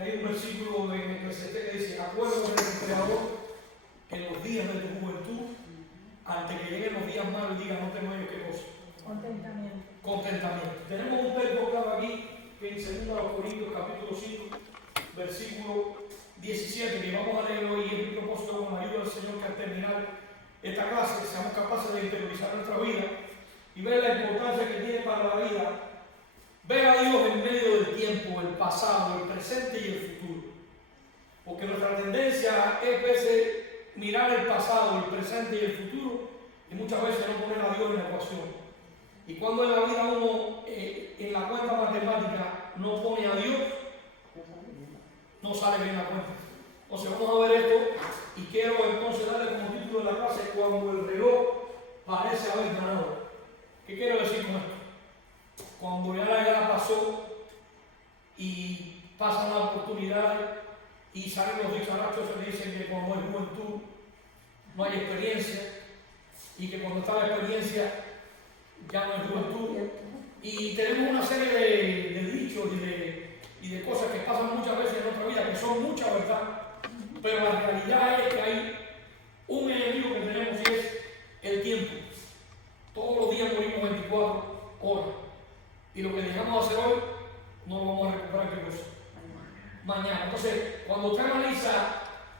que hay un versículo en Eclesiastés que dice: acuérdate del Creador en los días de tu juventud, antes que lleguen los días malos y digan no tengo ellos qué cosa. Contentamiento. Contentamiento. Tenemos un texto claro aquí que en 2 Corintios capítulo 5, versículo 17, que vamos a leer hoy, y es mi propósito con la ayuda del Señor que al terminar esta clase seamos capaces de interiorizar nuestra vida y ver la importancia que tiene para la vida ver a Dios en medio del tiempo, el pasado, el presente y el futuro. Porque nuestra tendencia es a veces mirar el pasado, el presente y el futuro, y muchas veces no poner a Dios en la ecuación. Y cuando en la vida uno en la cuenta matemática no pone a Dios, no sale bien la cuenta. Entonces vamos a ver esto y quiero entonces darle como título de la clase: cuando el reloj parece haber ganado. ¿Qué quiero decir con esto? Cuando ya la guerra pasó y pasan las oportunidades y salen los dicharachos que dicen que cuando hay juventud no hay experiencia y que cuando está la experiencia ya no hay juventud. Y tenemos una serie de dichos y de cosas que pasan muchas veces en nuestra vida, que son mucha verdad, pero la realidad es que hay un enemigo que tenemos y es el tiempo. Todos los días morimos 24 horas y lo que dejamos de hacer hoy no lo vamos a recuperar ¿qué cosa? Mañana. Entonces, cuando usted analiza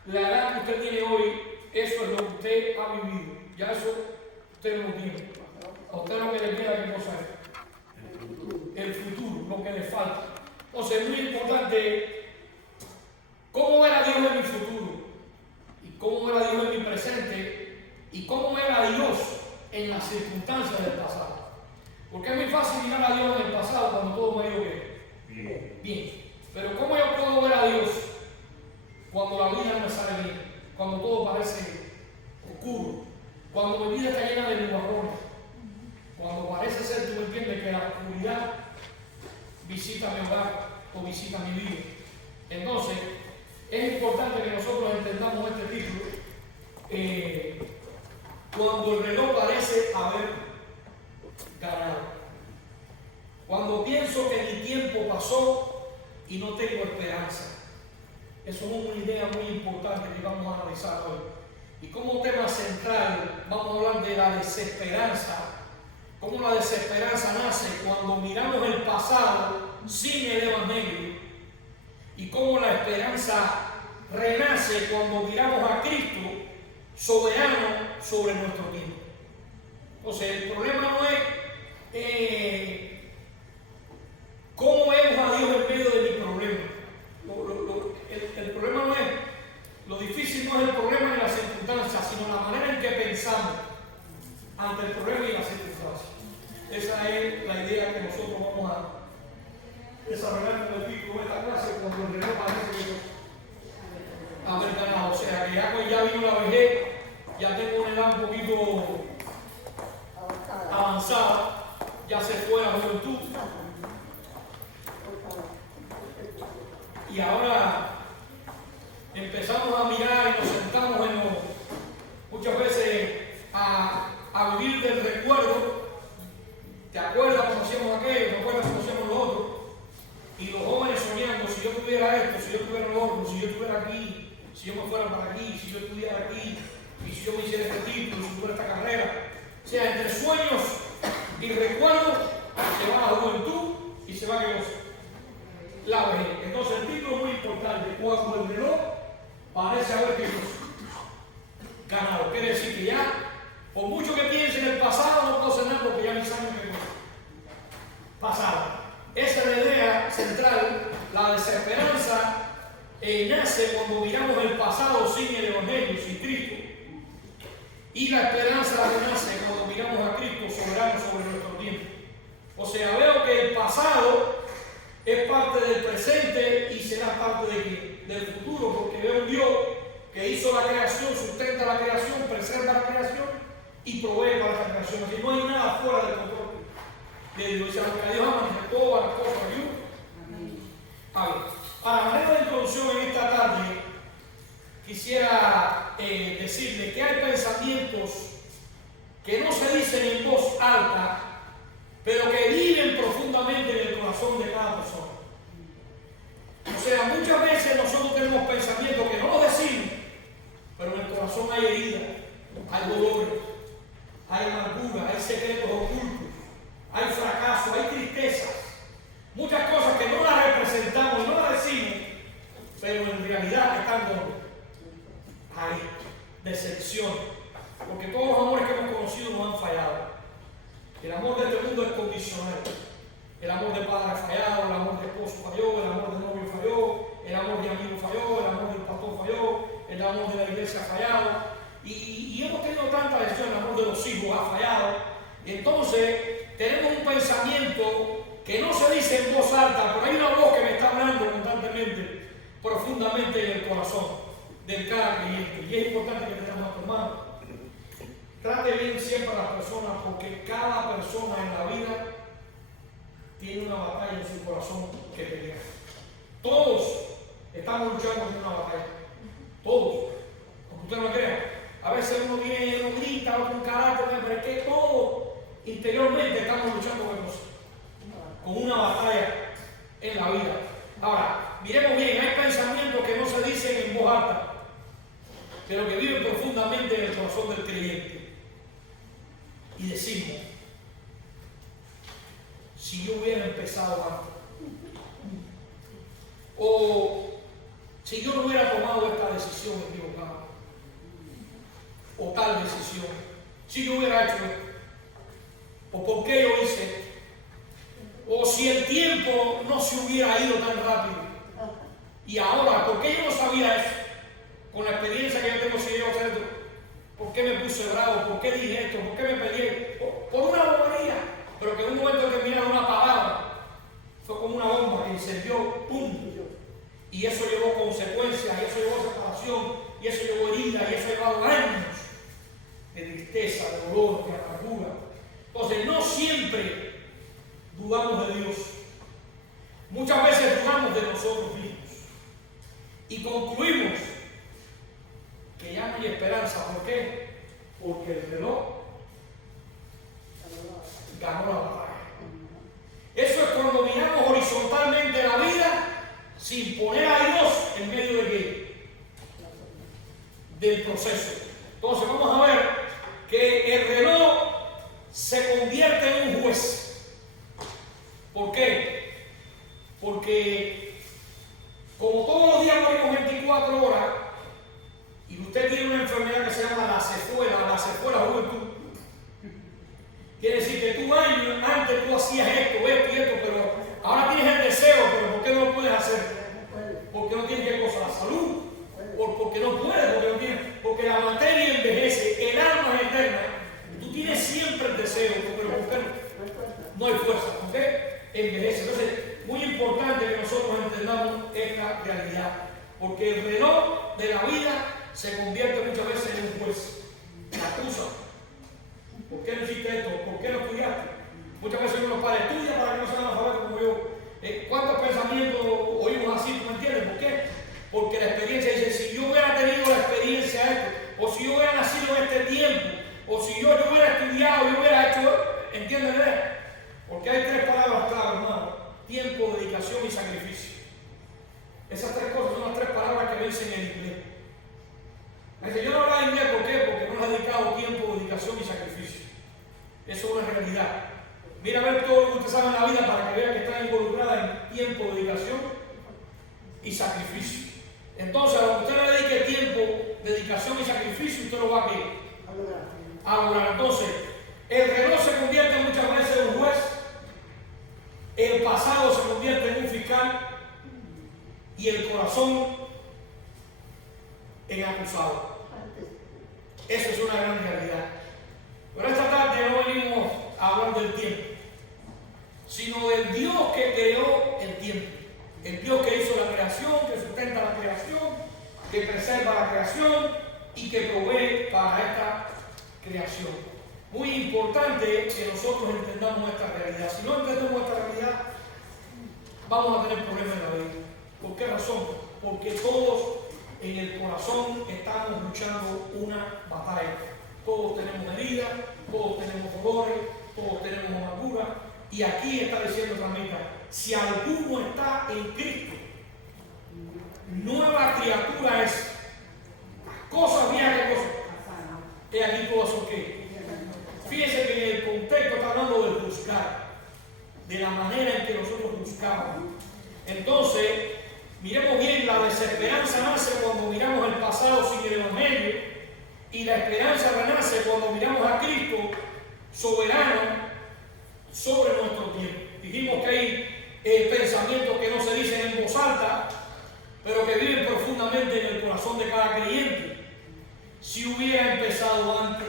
la edad que usted tiene hoy, eso es lo que usted ha vivido. Ya eso usted no lo tiene. A usted lo que le queda ¿qué cosa es? El futuro, lo que le falta. Entonces, es muy importante cómo ver a Dios en mi futuro y cómo ver a Dios en mi presente y cómo ver a Dios en las circunstancias del pasado. Porque es muy fácil mirar a Dios en el pasado cuando todo me ha ido bien. Bien. Pero ¿cómo yo puedo ver a Dios cuando la vida no me sale bien? Cuando todo parece oscuro. Cuando mi vida está llena de nubarrones. Cuando parece ser, tú entiendes, que la oscuridad visita mi hogar o visita mi vida. Entonces, es importante que nosotros entendamos este título. Cuando el reloj parece haber ganado. Cuando pienso que mi tiempo pasó y no tengo esperanza. Eso es una idea muy importante que vamos a analizar hoy. Y como tema central vamos a hablar de la desesperanza. Cómo la desesperanza nace cuando miramos el pasado sin el Evangelio. Y cómo la esperanza renace cuando miramos a Cristo soberano sobre nuestro tiempo. Entonces, el problema no es cómo vemos a Dios en medio de mi problema. El problema no es, lo difícil no es el problema ni las circunstancias, sino la manera en que pensamos ante el problema y las circunstancias. Esa es la idea que nosotros vamos a desarrollar con el título de esta clase, cuando el reloj parece que haber ganado. O sea, que ya vino la vejez, ya tengo una edad un poquito avanzada, ya se fue la juventud. Y ahora empezamos a mirar y nos sentamos muchas veces a vivir del recuerdo. ¿Te acuerdas cuando hacíamos aquello? ¿Te acuerdas cuando hacíamos lo otro? Y los jóvenes soñando, si yo tuviera esto, si yo tuviera lo otro, si yo estuviera aquí, si yo me fuera para aquí, si yo estudiara aquí, y si yo me hiciera este título, si tuviera esta carrera. O sea, entre sueños y recuerdos se va la juventud y se va la vejez. Entonces el título es muy importante: cuando el reloj parece haber ganado. Quiere decir que ya, por mucho que piense en el pasado, no puedo hacer nada porque ya mis años pasaron. Esa es la idea central. La desesperanza nace cuando miramos el pasado sin el Evangelio, sin Cristo. Y la esperanza nace cuando miramos a Cristo soberano sobre nuestro tiempo. O sea, veo que el pasado es parte del presente y será parte del futuro, porque veo un Dios que hizo la creación, sustenta la creación, preserva la creación y provee para esta creación. Así no hay nada fuera del control de Dios. Aunque Dios manifestó todas las cosas. A ver, para manera de introducción en esta tarde, quisiera decirle que hay pensamientos que no se dicen en voz alta, pero que viven profundamente en el corazón de cada persona. O sea, muchas veces tenemos pensamientos que no los decimos, pero en el corazón hay heridas, hay dolores, hay amargura, hay secretos ocultos, hay fracaso, hay tristezas, muchas cosas que no las representamos y no las decimos, pero en realidad están donde hay decepción, porque todos los amores que hemos conocido nos han fallado. El amor de este mundo es condicional. El amor de padre ha fallado, el amor de esposo falló, el amor de novio falló, el amor de amigo falló, el amor del pastor falló, el amor de la iglesia ha fallado. Y hemos tenido tanta lección, el amor de los hijos ha fallado. Y entonces tenemos un pensamiento que no se dice en voz alta, pero hay una voz que me está hablando constantemente, profundamente en el corazón del cada creyente. Y es importante que tengamos a tu hermano. Trate bien siempre a las personas, porque cada persona en la vida tiene una batalla en su corazón que pelear. Todos estamos luchando en una batalla. Todos. Aunque usted no lo crea. A veces uno grita, otro con carácter, pero es que todos interiormente estamos luchando con una batalla en la vida. Ahora, miremos bien, hay pensamientos que no se dicen en voz alta, pero que viven profundamente en el corazón del creyente. Y decimos, si yo hubiera empezado antes, o si yo no hubiera tomado esta decisión equivocada, o tal decisión, si yo hubiera hecho esto, o por qué yo hice esto, o si el tiempo no se hubiera ido tan rápido, y ahora, ¿por qué yo no sabía eso? Con la experiencia que yo tengo, si yo hacer esto, ¿por qué me puse bravo? ¿Por qué dije esto? ¿Por qué me peleé? Por una bobería, pero que en un momento determinado una palabra fue como una bomba que incendió, ¡pum! Y eso llevó consecuencias, y eso llevó separación, y eso llevó heridas, y eso llevó años de tristeza, de dolor, de amargura. Entonces, no siempre dudamos de Dios. Muchas veces dudamos de nosotros mismos. Y concluimos que ya no hay esperanza. ¿Por qué? Porque el reloj ganó la batalla. Eso es cuando miramos horizontalmente la vida sin poner a Dios en medio de qué? Del proceso. Entonces vamos a ver que el reloj se convierte en un juez. ¿Por qué? Porque como todos los días morimos 24 horas, y usted tiene una enfermedad que se llama la cefuela juventud. Quiere decir que tú antes tú hacías esto, pero ahora tienes el deseo, pero ¿por qué no lo puedes hacer? Porque no tienes que cosa, la salud, porque no puedes, porque no tienes, porque la materia envejece, el alma es eterna. Tú tienes siempre el deseo, pero ¿por qué no hay fuerza? ¿Ok? Envejece. Entonces, muy importante que nosotros entendamos esta realidad, porque el reloj de la vida se convierte muchas veces en un juez. La acusa. ¿Por qué no hiciste esto? ¿Por qué no estudiaste? Muchas veces uno para estudia para que no sean analfabetos como yo. ¿Cuántos pensamientos oímos así? ¿Tú me entiendes? ¿Por qué? Porque la experiencia dice, si yo hubiera tenido la experiencia esta, o si yo hubiera nacido en este tiempo, o si yo hubiera estudiado, yo hubiera hecho, ¿entiendes? Porque hay tres palabras clave, hermano: tiempo, dedicación y sacrificio. Esas tres cosas son las tres palabras que vencen en inglés. Dice, yo no hablaba inglés, ¿por qué? Porque no has dedicado tiempo, dedicación y sacrificio. Eso es una realidad. Mira a ver todo lo que usted sabe en la vida para que vea que está involucrada en tiempo, dedicación y sacrificio. Entonces, a lo que usted le dedique tiempo, dedicación y sacrificio, usted lo va a lograr. Entonces, el reloj se convierte muchas veces en un juez, el pasado se convierte en un fiscal y el corazón en acusado. Eso es una gran realidad. Pero esta tarde no venimos a hablar del tiempo, sino del Dios que creó el tiempo. El Dios que hizo la creación, que sustenta la creación, que preserva la creación y que provee para esta creación. Muy importante que nosotros entendamos esta realidad. Si no entendemos esta realidad, vamos a tener problemas en la vida. ¿Por qué razón? Porque todos en el corazón estamos luchando una batalla. Todos tenemos heridas, todos tenemos dolores, todos tenemos amargura. Y aquí está diciendo también, si alguno está en Cristo, nueva criatura Miremos bien, la desesperanza nace cuando miramos el pasado sin el Evangelio, y la esperanza renace cuando miramos a Cristo soberano sobre nuestro tiempo. Dijimos que hay pensamientos que no se dicen en voz alta, pero que viven profundamente en el corazón de cada creyente. Si hubiera empezado antes,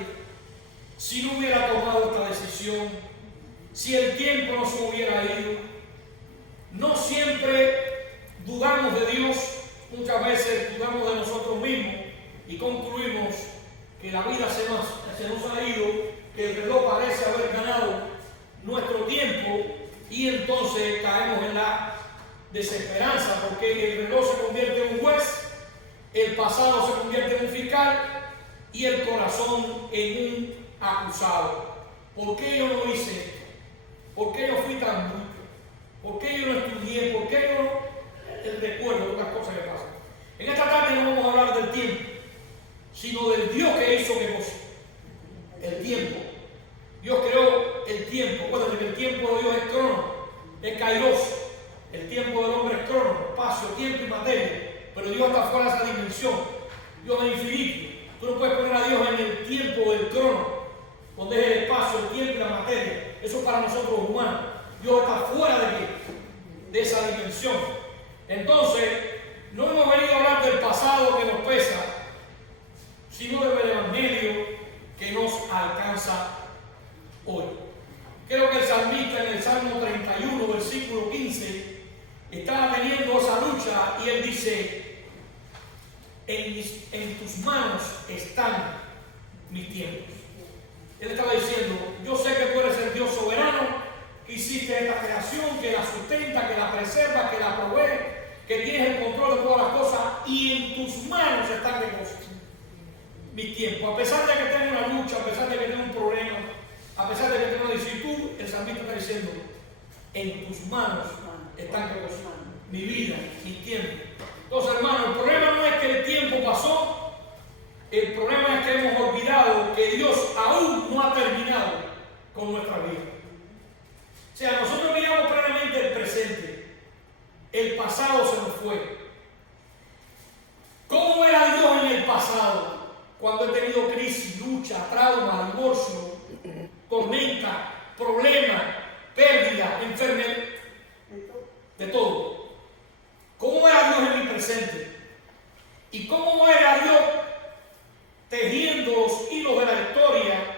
si no hubiera tomado esta decisión, si el tiempo no se hubiera ido. No siempre dudamos de Dios, muchas veces dudamos de nosotros mismos y concluimos que la vida se nos ha ido, que el reloj parece haber ganado nuestro tiempo, y entonces caemos en la desesperanza, porque el reloj se convierte en un juez, el pasado se convierte en un fiscal y el corazón en un acusado. ¿Por qué yo no hice esto? ¿Por qué yo fui tan bruto? ¿Por qué yo no estudié? ¿Por qué yo no? El recuerdo de las cosas que pasan. En esta tarde no vamos a hablar del tiempo, sino del Dios que hizo qué cosa. El tiempo. Dios creó el tiempo. Acuérdense que el tiempo de Dios es crono, es kairos. El tiempo del hombre es crono, espacio, tiempo y materia. Pero Dios está fuera de esa dimensión. Dios es infinito. Tú no puedes poner a Dios en el tiempo del crono, donde es el espacio, el tiempo y la materia. Eso es para nosotros humanos. Dios está fuera de qué? De esa dimensión. Entonces, no hemos venido a hablar del pasado que nos pesa, sino del Evangelio que nos alcanza hoy. Creo que el salmista en el Salmo 31, versículo 15, estaba teniendo esa lucha y él dice: en tus manos están mis tiempos. Él estaba diciendo: yo sé que tú eres el Dios soberano, que hiciste esta creación, que la sustenta, que la preserva, que la provee, que tienes el control de todas las cosas, y en tus manos están mis tiempos. A pesar de que tengo una lucha, a pesar de que tengo un problema, a pesar de que tengo una vicisitud, el salmista está diciendo: en tus manos están mi vida, mi tiempo. Entonces, hermano, el problema no es que el tiempo pasó, el problema es que hemos olvidado que Dios aún no ha terminado con nuestra vida. O sea, nosotros miramos plenamente el presente, el pasado se nos fue. ¿Cómo era Dios en el pasado? Cuando he tenido crisis, lucha, trauma, divorcio, tormenta, problema, pérdida, enfermedad, de todo. ¿Cómo era Dios en mi presente? ¿Y cómo era Dios tejiendo los hilos de la historia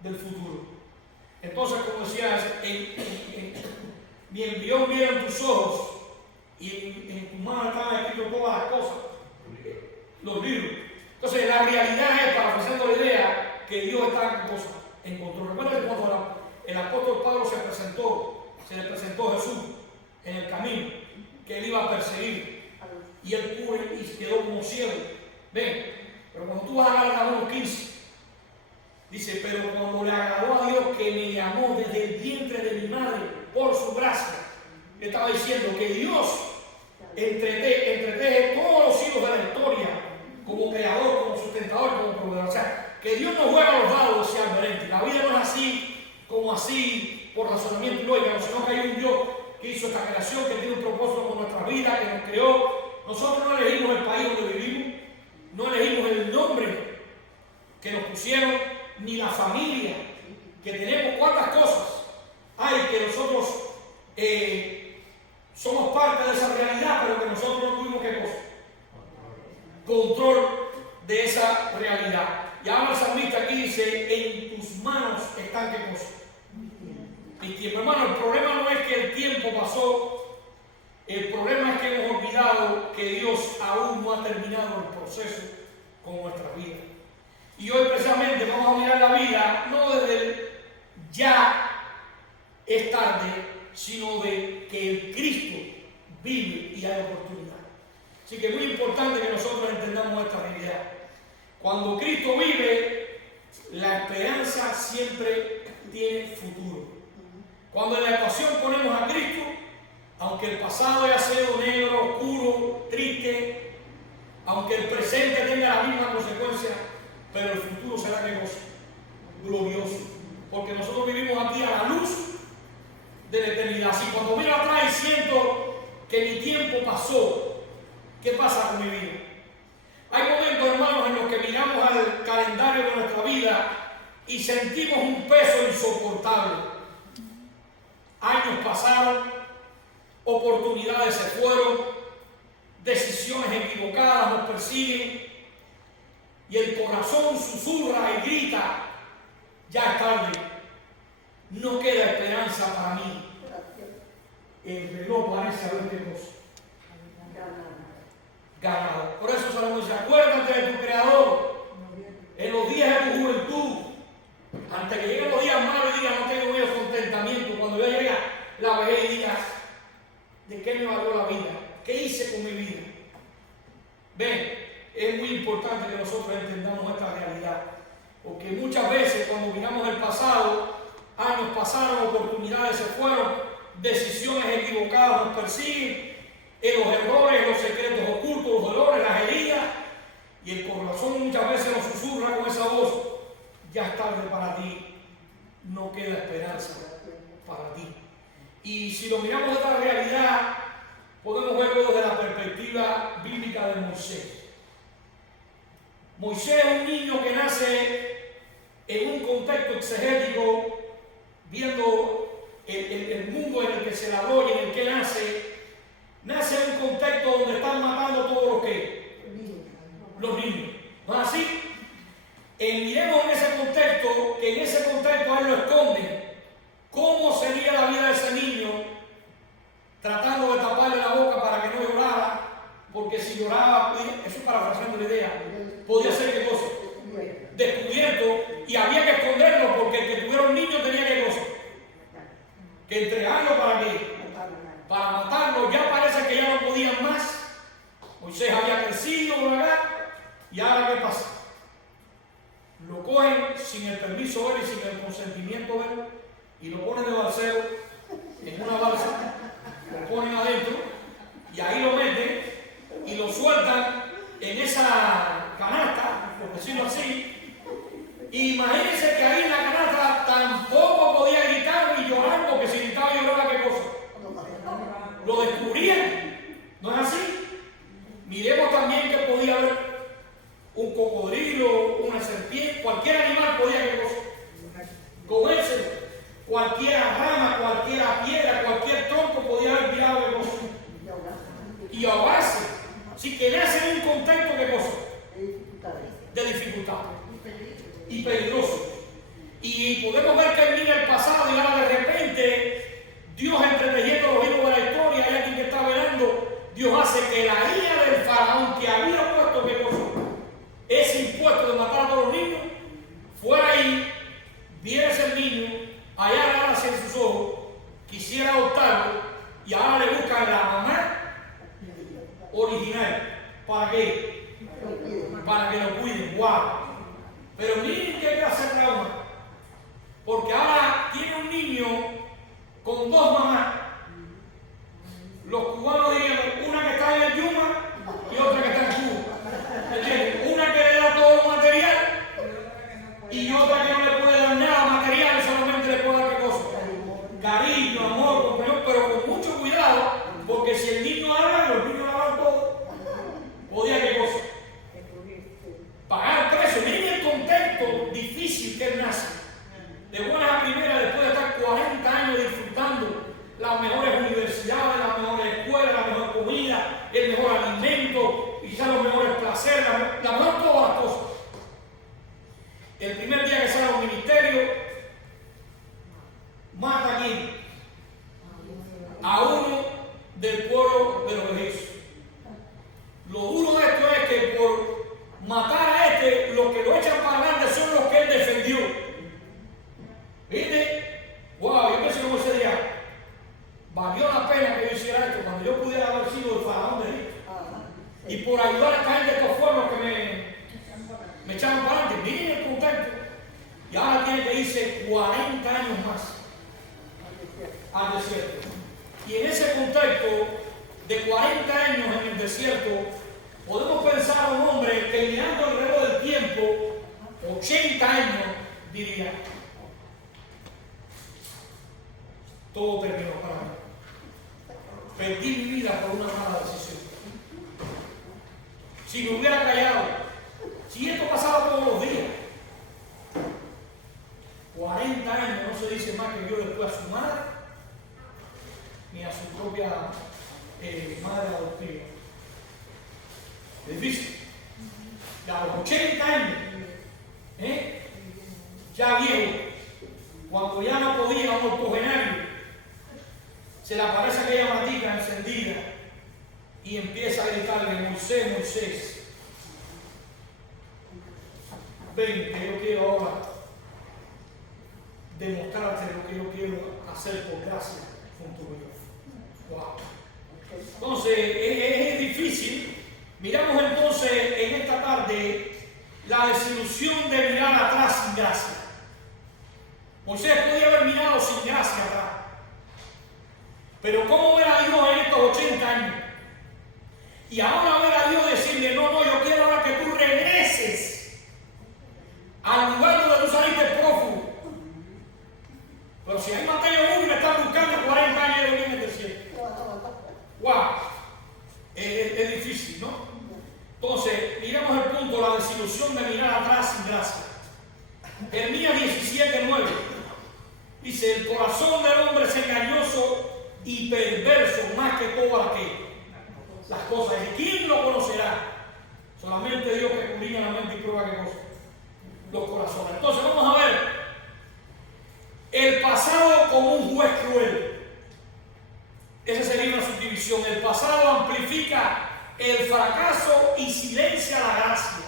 del futuro? Entonces, como decía, mi embrión vieron tus ojos y en tus manos estaban escritas todas las cosas, los libros. Entonces, la realidad es, para ofrecer la idea, que Dios está en control. Recuerda que cuando el apóstol Pablo se le presentó a Jesús en el camino, que él iba a perseguir, y él pudo y quedó como ciego. Ven, pero cuando tú vas a Gálatas 1:15, dice: pero cuando le agradó a Dios que me llamó desde el vientre de mi madre por su gracia, le estaba diciendo que Dios entreteje todos los hilos de la historia como creador, como sustentador, como proveedor. O sea, que Dios no juega los dados, decía Alberente. La vida no es así, como así, por razonamiento y lógica, sino que hay un Dios que hizo esta creación, que tiene un propósito con nuestra vida, que nos creó. Nosotros no elegimos el país donde vivimos, no elegimos el nombre que nos pusieron, ni la familia que tenemos. ¿Cuántas cosas hay que nosotros somos parte de esa realidad, pero que nosotros no tuvimos qué cosa? Control de esa realidad. Y ahora el salmista aquí dice: en tus manos están qué cosa. Mi tiempo. Hermano, el problema no es que el tiempo pasó, el problema es que hemos olvidado que Dios aún no ha terminado el proceso con nuestra vida. Y hoy precisamente vamos a mirar la vida no desde el ya es tarde, sino de que el Cristo vive y hay oportunidad. Así que es muy importante que nosotros entendamos esta realidad. Cuando Cristo vive, la esperanza siempre tiene futuro. Cuando en la ecuación ponemos a Cristo, aunque el pasado haya sido negro, oscuro, triste, aunque el presente tenga la misma consecuencia, pero el futuro será que glorioso. Porque nosotros vivimos aquí a la luz de la eternidad. Si cuando miro atrás y siento que mi tiempo pasó, ¿qué pasa con mi vida? Hay momentos, hermanos, en los que miramos al calendario de nuestra vida y sentimos un peso insoportable. Años pasaron, oportunidades se fueron, decisiones equivocadas nos persiguen y el corazón susurra y grita: ya es tarde, no queda esperanza para mí. El reloj parece haber qué cosa. Ganado. Por eso Salomón dice: acuérdate de tu Creador en los días de tu juventud, antes que lleguen los días malos y digas no tengo medio contentamiento. Cuando ya llega la vejez y digas: ¿de qué me valió la vida? ¿Qué hice con mi vida? Ven, es muy importante que nosotros entendamos esta realidad, porque muchas veces cuando miramos el pasado, años pasaron, oportunidades se fueron, decisiones equivocadas nos persiguen, los errores, los secretos ocultos, los dolores, las heridas, y el corazón muchas veces nos susurra con esa voz: ya es tarde para ti, no queda esperanza para ti. Y si lo miramos de esta realidad, podemos verlo desde la perspectiva bíblica de Moisés. Moisés es un niño que nace en un contexto exegético, viendo el mundo en el que se labra y en el que nace en un contexto donde están matando todos los niños. ¿No es así? Miremos en ese contexto, que en ese contexto a él lo esconden. ¿Cómo sería la vida de ese niño tratando de taparle la boca para que no llorara? Porque si lloraba, eso es parafraseando la idea, podía ser ¿qué cosa? Descubierto, y había que esconderlo porque el que tuviera un niño tenía ¿qué cosa? Que entregarlo para qué? Para matarlo. Ya parece que ya no podían más. Moisés había crecido, ¿verdad? Y ahora ¿qué pasa? Lo cogen sin el permiso de él y sin el consentimiento de él y lo ponen de balsero en una balsa, lo ponen adentro y ahí lo meten y lo sueltan en esa canasta, por decirlo así. Y imagínense que ahí en la canasta tampoco podía gritar ni llorar, porque si gritaba y lloraba, ¿qué cosa? Lo descubrían. ¿No es así? Miremos también que podía haber un cocodrilo, una serpiente, cualquier animal podía ¿qué cosa? Comerse. Cualquier rama, cualquier piedra, cualquier tronco podía haber tirado ¿qué cosa? Y ahogarse. Así que nace en un contexto ¿qué cosa? De dificultad. Y peligroso. Y podemos ver que él mira el pasado y ahora de repente Dios, entretejiendo los hilos de la historia, hay alguien que está velando, Dios hace que la hija del faraón que había puesto ¿qué cosa? Ese impuesto de matar a todos los niños, fuera ahí, viera ese niño, allá agarra hacia sus ojos, quisiera adoptarlo, y ahora le buscan la mamá original. ¿Para qué? Para que lo cuiden. ¡Wow! Pero miren qué clase de trauma. Porque ahora tiene un niño con dos mamás. Los cubanos dirían una que está en el Yuma y otra que está en Cuba. ¿Entiendes? Una que le da todo lo material y otra que no le puede dar nada material, solamente le puede dar ¿qué cosa? Cariño, amor, comprensión, pero con mucho cuidado, porque si el niño habla, los niños hablan todo. ¿Podía qué cosa? Pagar precio. Miren el contexto difícil que él nace. De buenas a primeras, después de estar 40 años disfrutando las mejores universidades, las mejores escuelas, la mejor comida, el mejor alimento, quizás los mejores placeres, la mejor todas las cosas. El primer día que sale a un ministerio, mata aquí a uno del pueblo de los egipcios. Lo duro de esto es que por matar a este, los que lo echan para adelante son los que él defendió. ¿Viste? Wow, yo pienso que ese día valió la pena que yo hiciera esto cuando yo pudiera haber sido el faraón de Egipto. Y por ayudar a caer de estos pueblos que me echaron para adelante. Miren el contexto. Y ahora tiene que irse 40 años más al desierto. Y en ese contexto de 40 años en el desierto, podemos pensar a un hombre que mirando el reloj del tiempo, 80 años, diría, todo terminó para mí. perdí mi vida por una mala decisión. Si me hubiera callado, si esto pasaba todos los días, 40 años no se dice más que vio después a su madre ni a su propia madre adoptiva. Es difícil. A los 80 años, ya viejo, cuando ya no podía, un octogenario, se le aparece aquella matica encendida y empieza a gritarle: Moisés, Moisés, ven, que yo quiero ahora demostrarte lo que yo quiero hacer por gracia junto a Dios. Wow. Entonces, es difícil. Miramos entonces en esta tarde la desilusión de mirar atrás sin gracia. Moisés podía haber mirado sin gracia atrás. Pero ¿cómo ver a Dios en estos 80 años? Y ahora ver a Dios decirle: no, yo quiero ahora que tú regreses al lugar donde tú saliste prófugo. Pero si hay Mateo 1 y me están buscando 40 años de en el desierto. ¡Wow! Es difícil, ¿no? Entonces, miramos el punto, la desilusión de mirar atrás sin gracia. Jeremías 17:9 dice: el corazón del hombre es engañoso y perverso más que todas las cosas. ¿Y quién lo conocerá? Solamente Dios, que escudriña la mente y prueba qué cosa. Los corazones. Entonces vamos a ver el pasado como un juez cruel. Esa sería una subdivisión. El pasado amplifica el fracaso y silencia la gracia.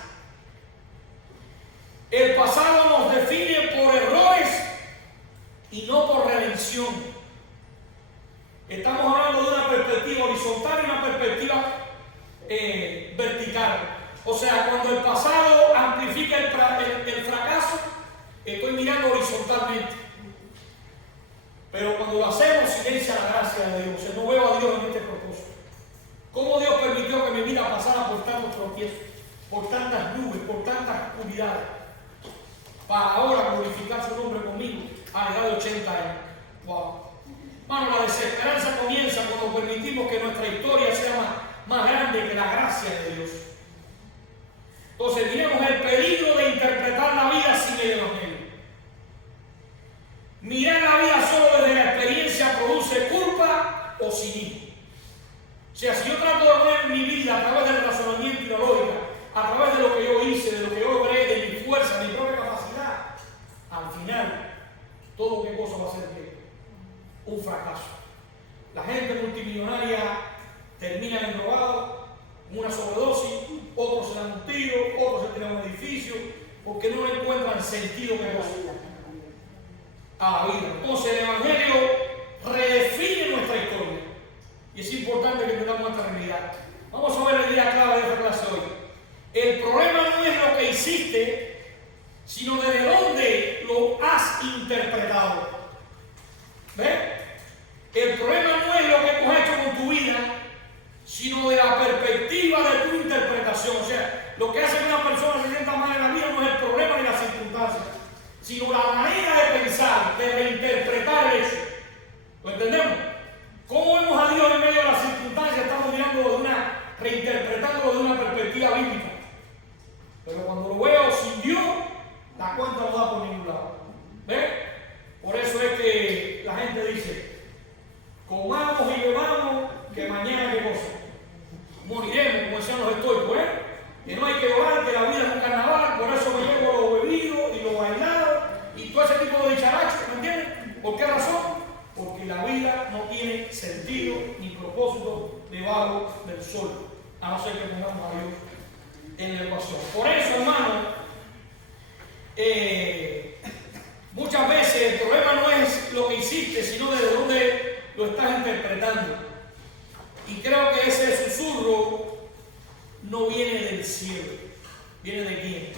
El pasado nos define por errores y no por redención. Estamos hablando de una perspectiva horizontal y una perspectiva vertical. O sea, cuando el pasado amplifica el fracaso, estoy mirando horizontalmente. Pero cuando lo hacemos, silencia la gracia de Dios. O sea, no veo a Dios en este propósito. ¿Cómo Dios permitió que mi vida pasara por tantos tropiezos, por tantas nubes, por tantas oscuridades, para ahora glorificar su nombre conmigo a la edad de 80 años? ¡Wow! Bueno, la desesperanza comienza cuando permitimos que nuestra historia sea más grande que la gracia de Dios. Entonces, miremos el peligro de interpretar la vida sin el Evangelio. Mirar la vida solo desde la experiencia produce culpa o cinismo. O sea, si yo trato de poner mi vida a través del razonamiento y la lógica, a través de lo que yo hice, de lo que yo logré, de mi fuerza, de mi propia capacidad, al final, todo qué cosa va a ser un fracaso. La gente multimillonaria termina endrogada, con una sobredosis, otros se dan un tiro, otros se tiran un edificio, porque no encuentran sentido que cosa a la vida. Entonces el Evangelio redefine nuestra historia. Y es importante que tengamos esta realidad. Vamos a ver el día clave de esta clase hoy. El problema no es lo que hiciste, sino desde dónde lo has interpretado. ¿Ves? El problema no es lo que tú has hecho con tu vida, sino de la perspectiva de tu interpretación. O sea, lo que hace que una persona se sienta mal en la vida no es el problema ni las circunstancias, sino la manera de pensar, de reinterpretar eso. ¿Lo entendemos? ¿Cómo vemos a Dios en medio de las circunstancias? Estamos mirando reinterpretándolo de una perspectiva bíblica. Pero cuando lo veo sin Dios, la cuenta no da por ningún lado. ¿Ves? Por eso es que la gente dice: comamos y bebamos, que mañana qué cosa. Moriremos, como decían los estoicos, que no hay que orar, que la vida es un carnaval, por eso me llevo lo bebido y lo bailado y todo ese tipo de dicharachos, ¿me entiendes? ¿Por qué razón? Porque la vida no tiene sentido ni propósito debajo del sol, a no ser que pongamos a Dios en la ecuación. Por eso, hermano, muchas veces el problema no es lo que hiciste, sino desde dónde lo estás interpretando. Y creo que ese susurro no viene del cielo, viene de quién,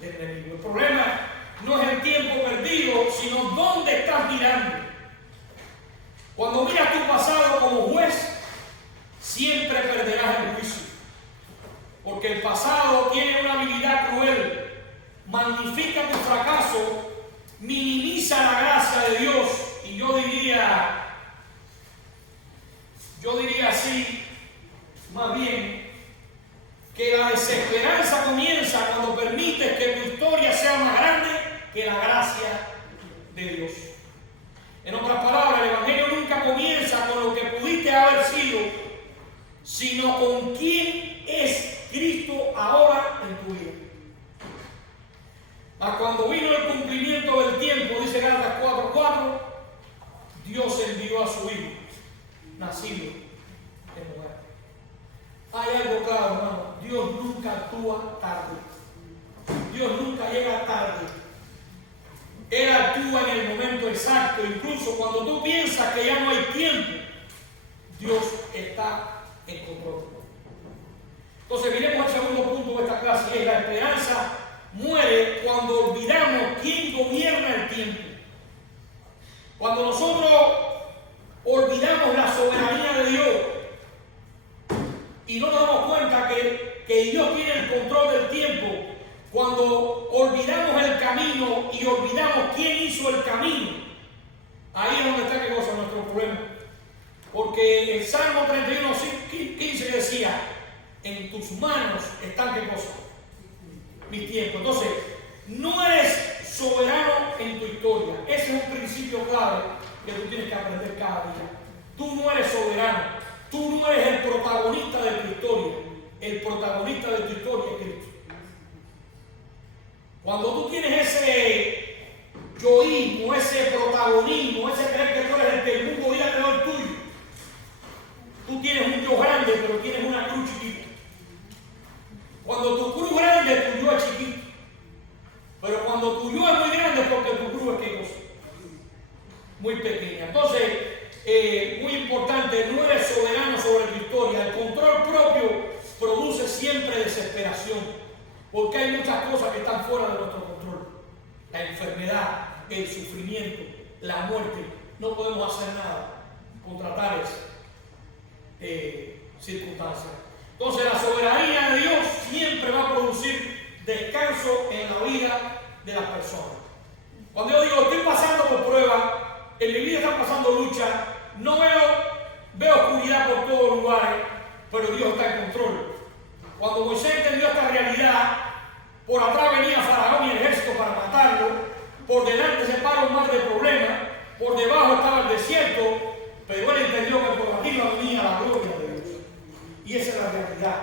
del enemigo. El problema no es el tiempo perdido, sino dónde estás mirando. Cuando miras tu pasado como juez, siempre perderás el juicio. Porque el pasado tiene una habilidad cruel, magnifica tu fracaso, minimiza la gracia de Dios. Y yo diría más bien, que la desesperanza comienza cuando permites que tu historia sea más grande que la gracia de Dios. En otras palabras, el Evangelio nunca comienza con lo que pudiste haber sido, sino con quién es Cristo ahora en tu vida. Cuando vino el cumplimiento del tiempo, dice Gálatas 4:4, Dios envió a su Hijo, nacido de mujer. Hay algo claro, hermano, Dios nunca actúa tarde. Dios nunca llega tarde. Él actúa en el momento exacto. Incluso cuando tú piensas que ya no hay tiempo, Dios está en control. Entonces, miremos al segundo punto de esta clase, y es la esperanza muere cuando olvidamos quién gobierna el tiempo. Cuando nosotros olvidamos la soberanía de Dios y no nos damos cuenta que Dios tiene el control del tiempo, cuando olvidamos el camino y olvidamos quién hizo el camino, ahí es donde está, ¿qué cosa? Nuestro problema. Porque el Salmo 31:15 decía, en tus manos están, ¿qué cosa? Mi tiempo. Entonces, no eres soberano en tu historia. Ese es un principio clave que tú tienes que aprender cada día. Tú no eres soberano. Tú no eres el protagonista de tu historia. El protagonista de tu historia es Cristo. Cuando tú tienes ese yoísmo, ese protagonismo, ese creer que tú eres el que el mundo diga que no es tuyo, tú tienes un yo grande, pero tienes una cruz chiquita. Cuando tu cruz grande, tu yo es chiquito. Pero cuando tu yo es muy grande, porque tu cruz es, ¿qué cosa? Muy pequeña. Entonces, muy importante, no eres soberano sobre tu historia. El control propio produce siempre desesperación, porque hay muchas cosas que están fuera de nuestro control. La enfermedad, el sufrimiento, la muerte. No podemos hacer nada contra tales circunstancias. Entonces, la soberanía de Dios siempre va a producir descanso en la vida de las personas. Cuando yo digo, estoy pasando por pruebas, en mi vida están pasando luchas, no veo oscuridad por todos los lugares, pero Dios está en control. Cuando Moisés entendió esta realidad, por atrás venía Faraón y el ejército para matarlo, por delante se para un mar de problemas, por debajo estaba el desierto, pero él entendió que por arriba venía la gloria de Dios. Y esa es la realidad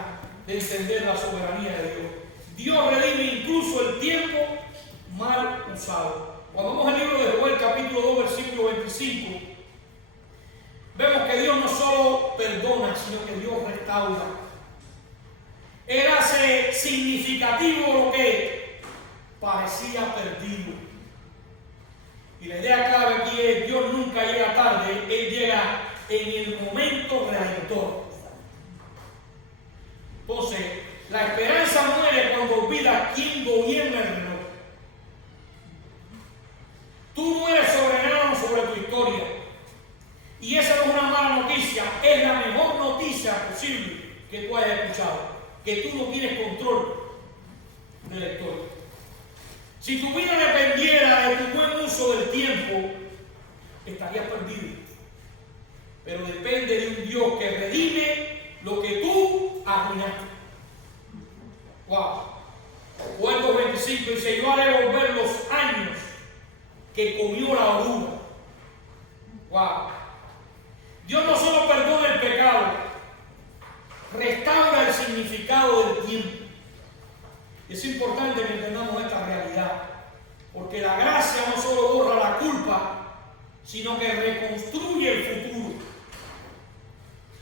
de entender la soberanía de Dios. Dios redime incluso el tiempo mal usado. Cuando vamos al libro de Joel, capítulo 2, versículo 25, vemos que Dios no solo perdona, sino que Dios restaura. Él hace significativo lo que parecía perdido. Y la idea clave aquí es, Dios nunca llega tarde, Él llega en el momento redentor. Entonces, la esperanza muere cuando olvidas quién gobierna el reloj. Tú no eres soberano sobre tu historia. Y esa no es una mala noticia, es la mejor noticia posible que tú hayas escuchado. Que tú no tienes control de la historia. Si tu vida dependiera de tu buen uso del tiempo, estarías perdido. Pero depende de un Dios que redime lo que tú arruinaste. Wow. Joel 2:25 dice, yo haré volver los años que comió la oruga. Wow. Dios no solo perdona el pecado, restaura el significado del tiempo. Es importante que entendamos esta realidad, porque la gracia no solo borra la culpa, sino que reconstruye el futuro.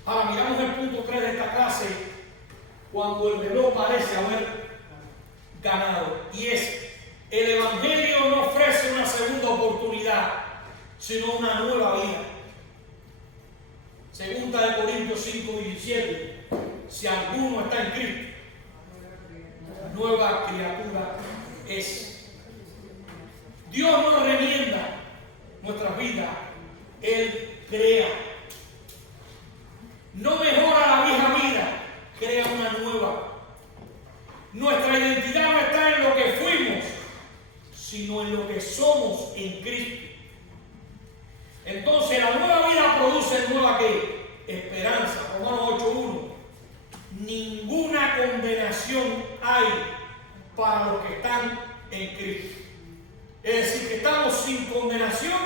Ahora miramos el punto 3 de esta clase, cuando el reloj parece haber ganado, y es, el Evangelio no ofrece una segunda oportunidad, sino una nueva vida. Segunda de Corintios 5:17, si alguno está en Cristo, nueva criatura es. Dios no remienda nuestras vidas, Él crea. No mejora la vieja vida, crea una nueva. Nuestra identidad no está en lo que fuimos, sino en lo que somos en Cristo. Entonces la nueva vida produce nueva ¿qué? Esperanza. Romanos 8:1. condenación hay para los que están en Cristo. Es decir, que estamos sin condenación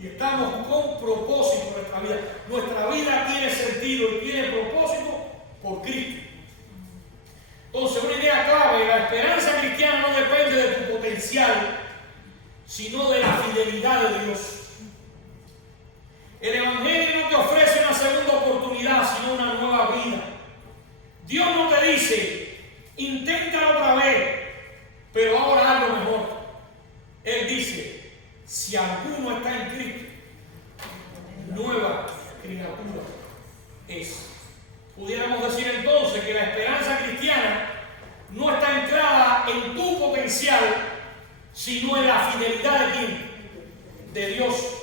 y estamos con propósito en nuestra vida. Nuestra vida tiene sentido y tiene propósito por Cristo. Entonces, una idea clave: la esperanza cristiana no depende de tu potencial, sino de la fidelidad de Dios. El Evangelio no te ofrece una segunda oportunidad, sino una nueva vida. Dios no te dice, inténtalo otra vez, pero ahora haz lo mejor. Él dice, si alguno está en Cristo, nueva criatura es. Pudiéramos decir entonces que la esperanza cristiana no está anclada en tu potencial, sino en la fidelidad de quién, de Dios.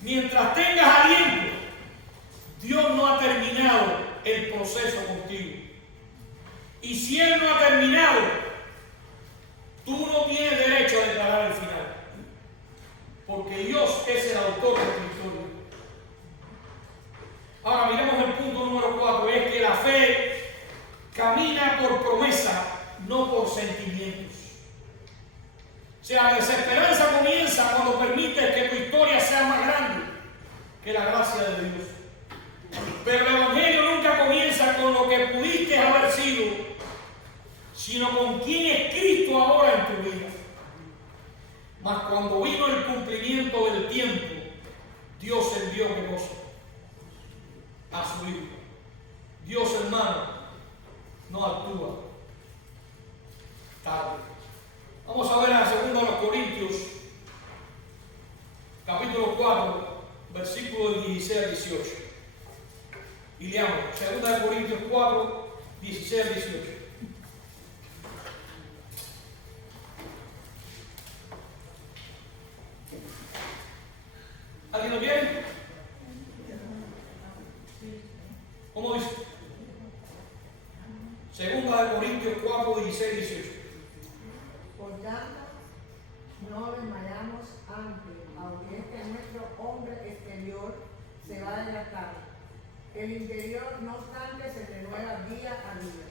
Mientras tengas aliento, Dios no ha terminado el proceso contigo. Y si Él no ha terminado, tú no tienes derecho a declarar el final. Porque Dios es el autor de tu historia. Ahora miremos el punto número 4, es que la fe camina por promesa, no por sentimientos. O sea, la desesperanza comienza cuando permites que tu historia sea más grande que la gracia de Dios. Pero el Evangelio nunca comienza con lo que pudiste haber sido, sino con quién es Cristo ahora en tu vida. Mas cuando vino el cumplimiento del tiempo, Dios envió ¿qué cosa? A su Hijo. Dios, hermano, no actúa tarde. Vamos a ver a 2 Corintios, capítulo 4, versículos 16 al 18. Y leamos, 2 Corintios 4, 16 al 18. ¿Alguien lo tiene? ¿Cómo dice? 2 Corintios 4, 16 al 18. Por tanto, no desmayamos antes, aunque este nuestro hombre exterior se va desgastando. El interior, no obstante, se renueva día a día,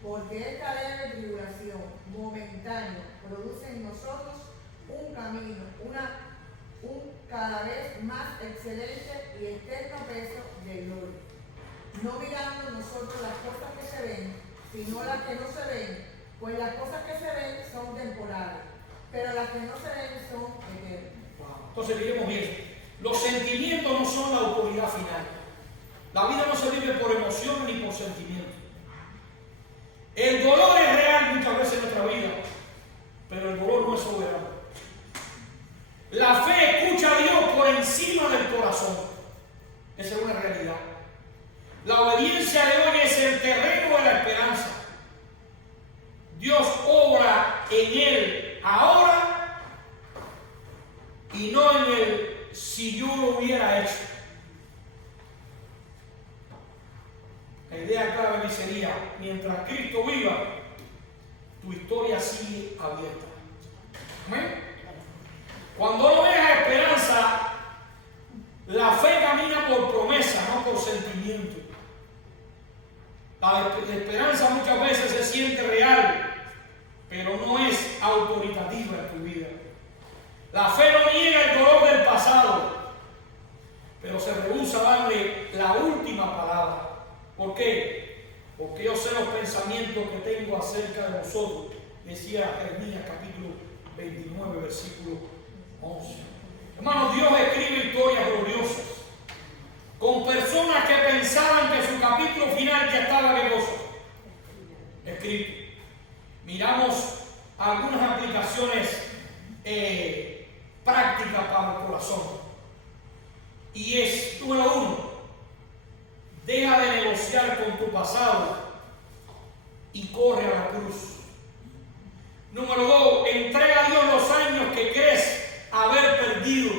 porque esta leve tribulación momentánea produce en nosotros un camino, un cada vez más excelente y eterno peso de gloria. No mirando nosotros las cosas que se ven, sino las que no se ven, pues las cosas que se ven son temporales, pero las que no se ven son eternas. Entonces diremos bien, los sentimientos no son la autoridad final. La vida no se vive por emoción ni por sentimiento. El dolor es real muchas veces en nuestra vida, pero el dolor no es soberano. La fe escucha a Dios por encima del corazón. Esa es una realidad. La obediencia de hoy es el terreno de la esperanza. Dios obra en él ahora y no en él si yo lo hubiera hecho. La idea clave sería, mientras Cristo viva, tu historia sigue abierta. ¿Amén? Cuando no veas esperanza, la fe camina por promesa, no por sentimiento. La esperanza muchas veces se siente real, pero no es autoritativa en tu vida. La fe no niega el dolor del pasado, pero se rehúsa a darle la última palabra. ¿Por qué? Porque yo sé los pensamientos que tengo acerca de vosotros, decía Jeremías capítulo 29, versículo 11. Hermanos, Dios escribe historias gloriosas con personas que pensaban que su capítulo final ya estaba ¿qué cosa? Escrito. Miramos algunas aplicaciones prácticas para el corazón. Y es, número 1, deja de negociar con tu pasado y corre a la cruz. Número 2, entrega a Dios los años que crees haber perdido.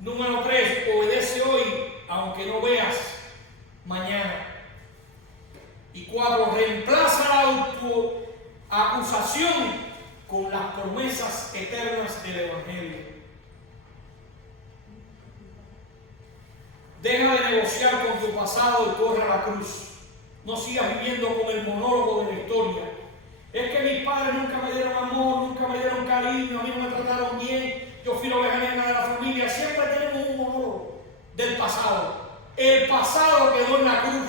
Número 3, obedece hoy aunque no veas mañana. Y 4, reemplaza la autoacusación con las promesas eternas del Evangelio. Deja de negociar con tu pasado y corre a la cruz. No sigas viviendo con el monólogo de la historia. Es que mis padres nunca me dieron amor, nunca me dieron cariño, a mí no me trataron bien, yo fui la oveja negra de la familia. Siempre tenemos un monólogo del pasado. El pasado quedó en la cruz.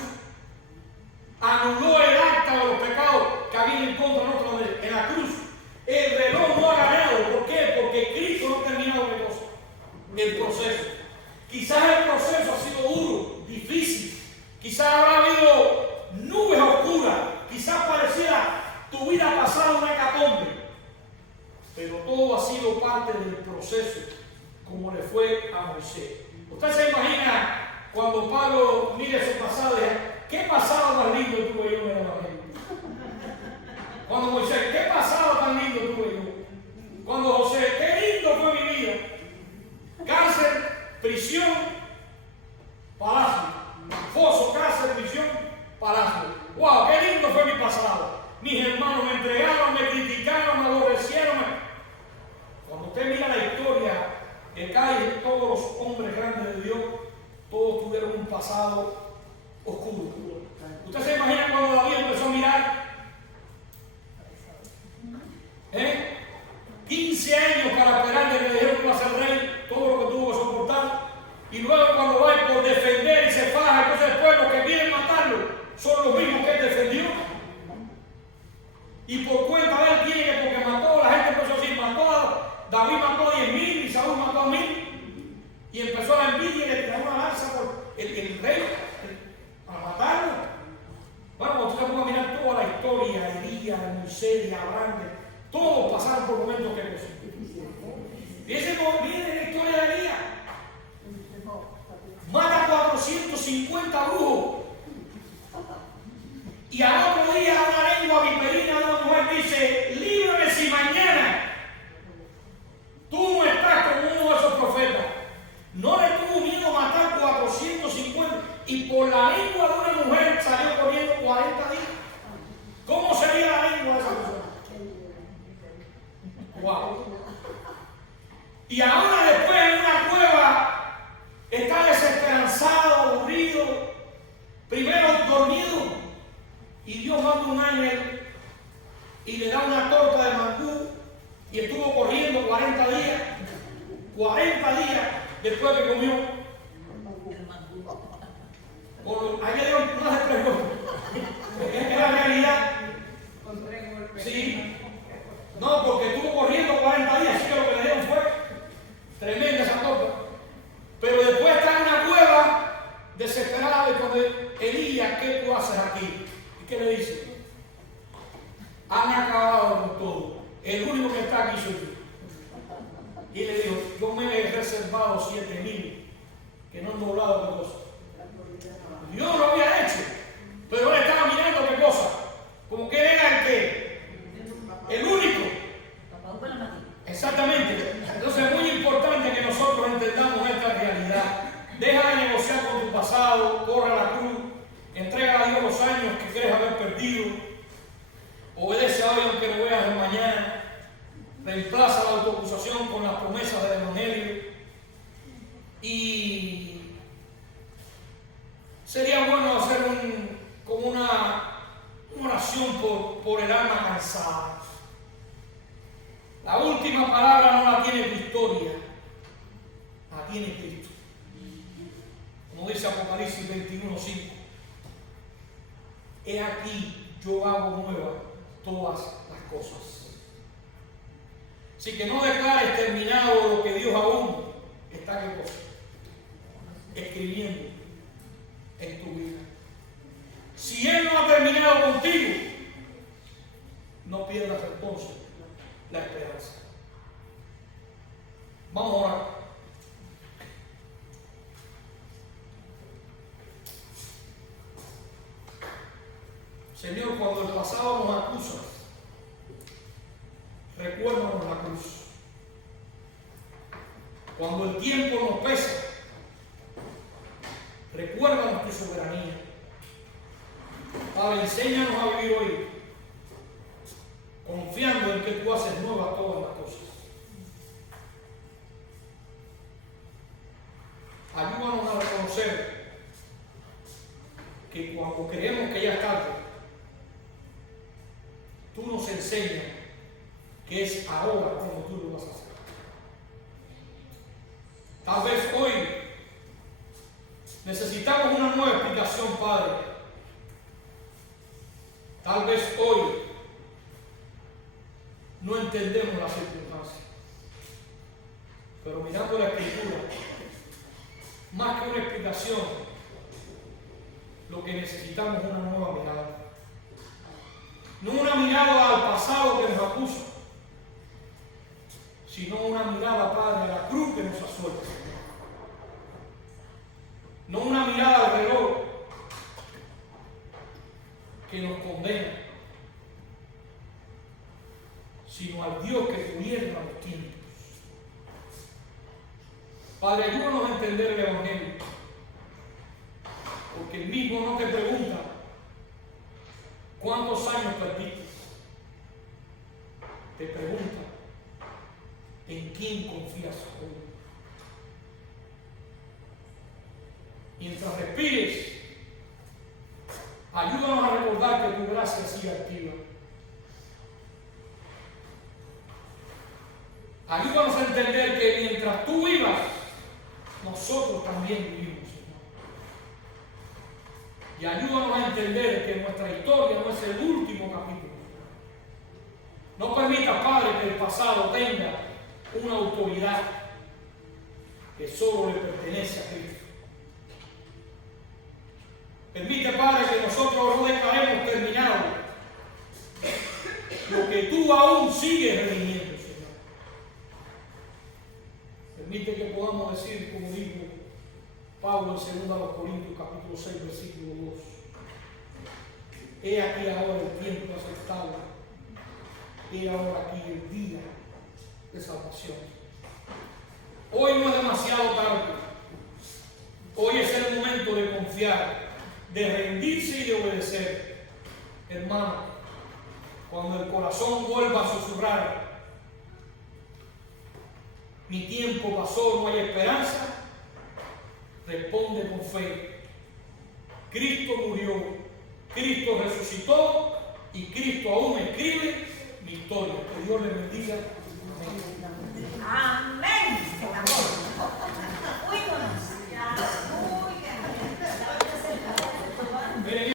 Anuló el acta de los pecados que había en contra de nosotros en la cruz. El reloj no ha ganado. ¿Por qué? Porque Cristo no ha terminado el proceso. Quizás el proceso ha sido duro, difícil. Quizás habrá habido nubes oscuras. Quizás pareciera tu vida pasada una hecatombe. Pero todo ha sido parte del proceso, como le fue a Moisés. Usted se imagina cuando Pablo mire su pasado y dice: ¿qué pasado más lindo tuve yo en el Evangelio? Cuando Moisés: ¿qué pasado tan lindo tuve yo? Cuando José: qué lindo fue mi vida. Cárcel, prisión, palacio. Foso, cárcel, prisión, palacio. ¡Wow! ¡Qué lindo fue mi pasado! Mis hermanos me entregaron, me criticaron, me aborrecieron. Cuando usted mira la historia que cae todos los hombres grandes de Dios, todos tuvieron un pasado oscuro. ¿Usted se imagina cuando David empezó a mirar? 15 años para esperar de que le dijeron que iba a ser rey, todo lo que tuvo que soportar. Y luego cuando va por defender y se faja, entonces después los que quieren matarlo son los mismos que él defendió. Y por cuenta de él tiene que, porque mató, la gente empezó a decir: David mató a 10.000 y Saúl mató a 1.000. Y empezó la envidia y le tiró una lanza por el rey para matarlo. Bueno, cuando usted puede mirar toda la historia de Elías, de Moisés, de Abraham, todos pasaron por momentos que no se. Fíjense cómo viene la historia de Elías. Mata 450 brujos. Y al otro día una lengua viperina de una mujer dice: líbrame si mañana tú no estás como uno de esos profetas. No le tuvo miedo matar 450 y por la lengua de una mujer salió corriendo 40 días. ¿Cómo sería la lengua de esa persona? Wow. Y ahora después en una cueva está desesperanzado, aburrido, primero dormido, y Dios manda un ángel y le da una torta de mangú y estuvo corriendo 40 días. 40 días después que comió. Ahí le dieron más de 3 golpes. Es la realidad. Sí. No, porque estuvo corriendo 40 días, así que lo que le dieron fue tremenda esa torta. Pero después está en una cueva desesperada de Elías: ¿qué tú haces aquí? ¿Y qué le dice? Han acabado con todo. El único que está aquí soy yo. Y le dijo: yo me he reservado 7.000 que no han doblado mi cosa. Dios lo había hecho, pero él estaba mirando qué cosa. Como que él era el que, el único. Exactamente. Entonces es muy importante que nosotros entendamos esta realidad. Deja de negociar con tu pasado, corre a la cruz, entrega a Dios los años que crees haber perdido, obedece a Dios aunque no veas el mañana, reemplaza la autoacusación con las promesas del Evangelio. Y sería bueno hacer como una oración por el alma cansada. La última palabra no la tiene tu historia, la tiene Cristo. Como dice Apocalipsis 21:5: he aquí, yo hago nuevas todas las cosas. Así que no declares terminado lo que Dios aún está, ¿qué cosa? Escribiendo en tu vida. Si Él no ha terminado contigo, no pierdas entonces la esperanza. Vamos a orar. Señor, cuando el pasado nos acusa, recuérdanos la cruz. Cuando el tiempo nos pesa, recuérdanos tu soberanía. Padre, enséñanos a vivir hoy confiando en que tú haces nuevas todas las cosas. Ayúdanos a reconocer que cuando creemos que ya es tarde, tú nos enseñas que es ahora cuando tú lo vas a hacer. Tal vez hoy necesitamos una nueva explicación, Padre. Tal vez hoy no entendemos las circunstancias. Pero mirando la Escritura, más que una explicación, lo que necesitamos es una nueva mirada. No una mirada al pasado que nos acusa, sino una mirada, Padre, a la cruz que nos asuelta. No una mirada al reloj que nos condena, sino al Dios que gobierna los tiempos. Padre, ayúdanos a entender el Evangelio, porque el mismo no te pregunta cuántos años perdiste, te pregunta en quién confías hoy. Mientras respires, ayúdanos a recordar que tu gracia sigue activa. Ayúdanos a entender que mientras tú vivas, nosotros también vivimos, Señor. Y ayúdanos a entender que nuestra historia no es el último capítulo. No permita, Padre, que el pasado tenga una autoridad que solo le pertenece a Cristo. Permite, Padre, que nosotros no declaremos terminado lo que tú aún sigues redimiendo, Señor. Permite que podamos decir, como dijo Pablo en 2 Corintios capítulo 6, versículo 2. He aquí ahora el tiempo aceptable. He ahora aquí el día de salvación. Hoy no es demasiado tarde. Hoy es el momento de confiar, de rendirse y de obedecer. Hermano, cuando el corazón vuelva a susurrar, mi tiempo pasó, no hay esperanza, responde con fe. Cristo murió, Cristo resucitó y Cristo aún escribe mi historia. Que Dios le bendiga. Amén.